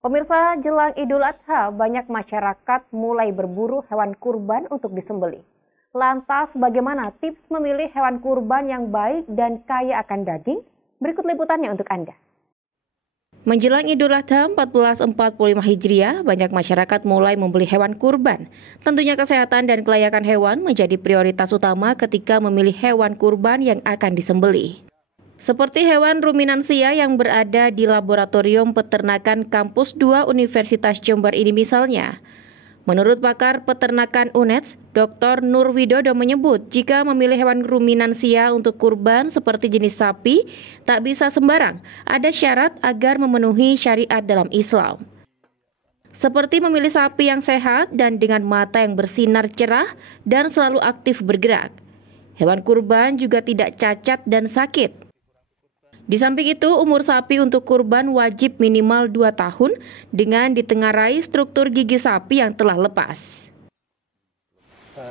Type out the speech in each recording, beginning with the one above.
Pemirsa, jelang Idul Adha, banyak masyarakat mulai berburu hewan kurban untuk disembelih. Lantas, bagaimana tips memilih hewan kurban yang baik dan kaya akan daging? Berikut liputannya untuk Anda. Menjelang Idul Adha 1445 Hijriah, banyak masyarakat mulai membeli hewan kurban. Tentunya kesehatan dan kelayakan hewan menjadi prioritas utama ketika memilih hewan kurban yang akan disembelih. Seperti hewan ruminansia yang berada di Laboratorium Peternakan Kampus 2 Universitas Jember ini misalnya. Menurut pakar peternakan UNEDS, Dr. Nur Widodo menyebut jika memilih hewan ruminansia untuk kurban seperti jenis sapi, tak bisa sembarang, ada syarat agar memenuhi syariat dalam Islam. Seperti memilih sapi yang sehat dan dengan mata yang bersinar cerah dan selalu aktif bergerak. Hewan kurban juga tidak cacat dan sakit. Di samping itu, umur sapi untuk kurban wajib minimal 2 tahun dengan ditengarai struktur gigi sapi yang telah lepas.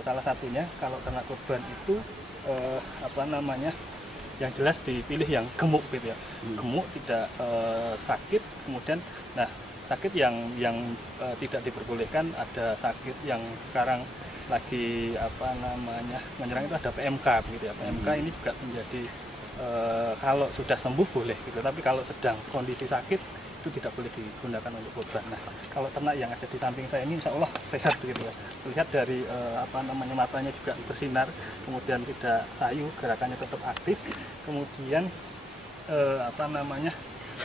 Salah satunya kalau ternak kurban itu yang jelas dipilih yang gemuk gitu ya. Gemuk, tidak sakit, kemudian sakit yang tidak diperbolehkan, ada sakit yang sekarang lagi menyerang itu ada PMK begitu ya. PMK ini juga menjadi kalau sudah sembuh boleh gitu, tapi kalau sedang kondisi sakit itu tidak boleh digunakan untuk kurban. Nah, kalau ternak yang ada di samping saya ini insya Allah sehat gitu ya. Terlihat dari matanya juga bersinar, kemudian tidak sayu, gerakannya tetap aktif, kemudian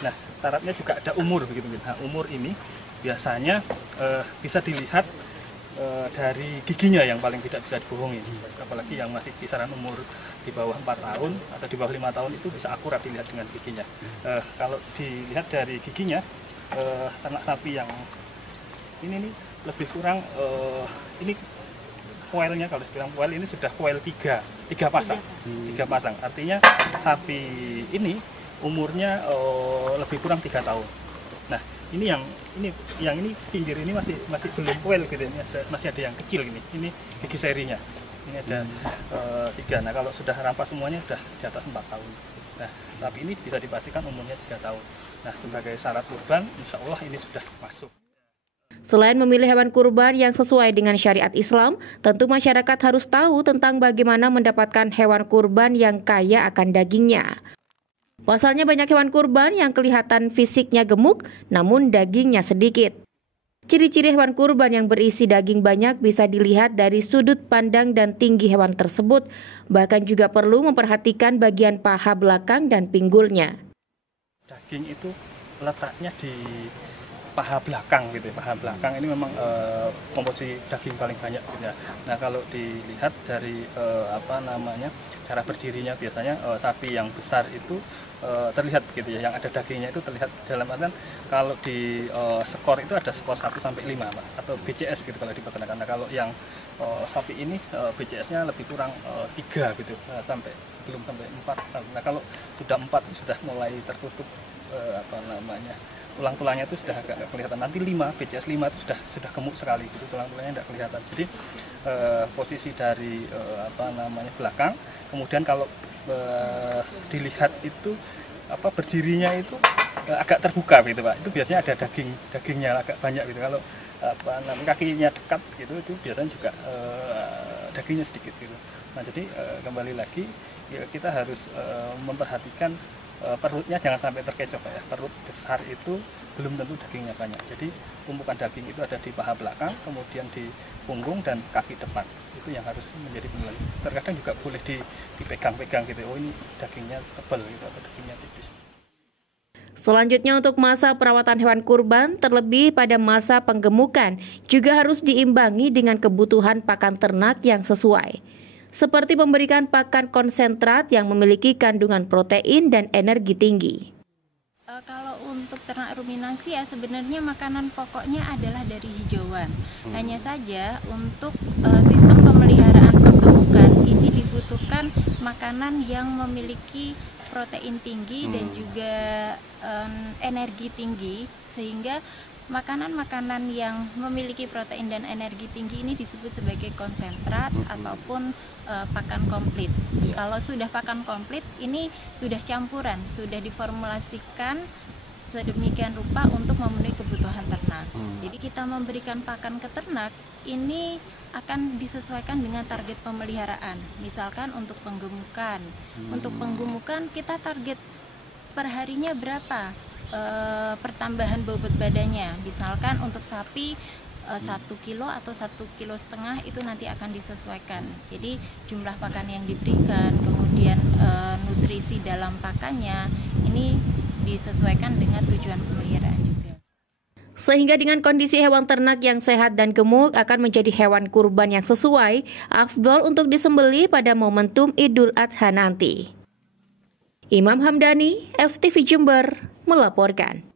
nah syaratnya juga ada umur begitu. Nah, umur ini biasanya bisa dilihat dari giginya yang paling tidak bisa dibohongi, apalagi yang masih kisaran umur di bawah 4 tahun atau di bawah 5 tahun itu bisa akurat dilihat dengan giginya. Kalau dilihat dari giginya, ternak sapi yang ini lebih kurang ini koilnya, kalau dibilang koil ini sudah koil 3 pasang, artinya sapi ini umurnya lebih kurang 3 tahun. Nah, ini pinggir ini masih belum koil gitu, masih ada yang kecil ini gigi serinya. Ini ada 3. Nah, kalau sudah rampas semuanya sudah di atas 4 tahun. Nah, tapi ini bisa dipastikan umurnya 3 tahun. Nah, sebagai syarat kurban, insya Allah ini sudah masuk. Selain memilih hewan kurban yang sesuai dengan syariat Islam, tentu masyarakat harus tahu tentang bagaimana mendapatkan hewan kurban yang kaya akan dagingnya. Pasalnya banyak hewan kurban yang kelihatan fisiknya gemuk, namun dagingnya sedikit. Ciri-ciri hewan kurban yang berisi daging banyak bisa dilihat dari sudut pandang dan tinggi hewan tersebut. Bahkan juga perlu memperhatikan bagian paha belakang dan pinggulnya. Daging itu letaknya di paha belakang gitu ya. Paha belakang ini memang komposisi daging paling banyak gitu ya. Nah, kalau dilihat dari cara berdirinya, biasanya sapi yang besar itu terlihat begitu ya, yang ada dagingnya itu terlihat, dalam artian kalau di skor itu ada skor 1 sampai 5 Pak, atau BCS gitu kalau di peternakan. Nah, kalau yang sapi ini BCS-nya lebih kurang 3 gitu, belum sampai 4. Nah, kalau sudah 4 itu sudah mulai tertutup tulang-tulangnya itu sudah agak kelihatan. Nanti 5, BCS 5 itu sudah gemuk sekali gitu, tulang-tulangnya tidak kelihatan. Jadi posisi dari belakang, kemudian kalau dilihat itu berdirinya itu agak terbuka gitu Pak. Itu biasanya ada dagingnya agak banyak gitu. Kalau kakinya dekat gitu, itu biasanya juga dagingnya sedikit gitu. Nah, jadi kembali lagi ya, kita harus memperhatikan perutnya jangan sampai terkecoh ya. Perut besar itu belum tentu dagingnya banyak. Jadi tumpukan daging itu ada di paha belakang, kemudian di punggung dan kaki depan. Itu yang harus menjadi penilaian. Terkadang juga boleh dipegang-pegang gitu. Oh, ini dagingnya tebal gitu atau dagingnya tipis. Selanjutnya, untuk masa perawatan hewan kurban, terlebih pada masa penggemukan, juga harus diimbangi dengan kebutuhan pakan ternak yang sesuai. Seperti memberikan pakan konsentrat yang memiliki kandungan protein dan energi tinggi. Kalau untuk ternak ruminansi ya, sebenarnya makanan pokoknya adalah dari hijauan. Hanya saja untuk sistem pemeliharaan penggemukan ini dibutuhkan makanan yang memiliki protein tinggi dan juga energi tinggi, sehingga makanan-makanan yang memiliki protein dan energi tinggi ini disebut sebagai konsentrat ataupun pakan komplit. Kalau sudah pakan komplit, ini sudah campuran, sudah diformulasikan sedemikian rupa untuk memenuhi kebutuhan kita memberikan pakan ke ternak, ini akan disesuaikan dengan target pemeliharaan. Misalkan untuk penggemukan. Untuk penggemukan kita target perharinya berapa pertambahan bobot badannya. Misalkan untuk sapi 1 kilo atau 1,5 kilo itu nanti akan disesuaikan. Jadi jumlah pakan yang diberikan, kemudian nutrisi dalam pakannya ini disesuaikan dengan tujuan pemeliharaan juga. Sehingga dengan kondisi hewan ternak yang sehat dan gemuk akan menjadi hewan kurban yang sesuai, afdol untuk disembelih pada momentum Idul Adha nanti. Imam Hamdani, FTV Jember, melaporkan.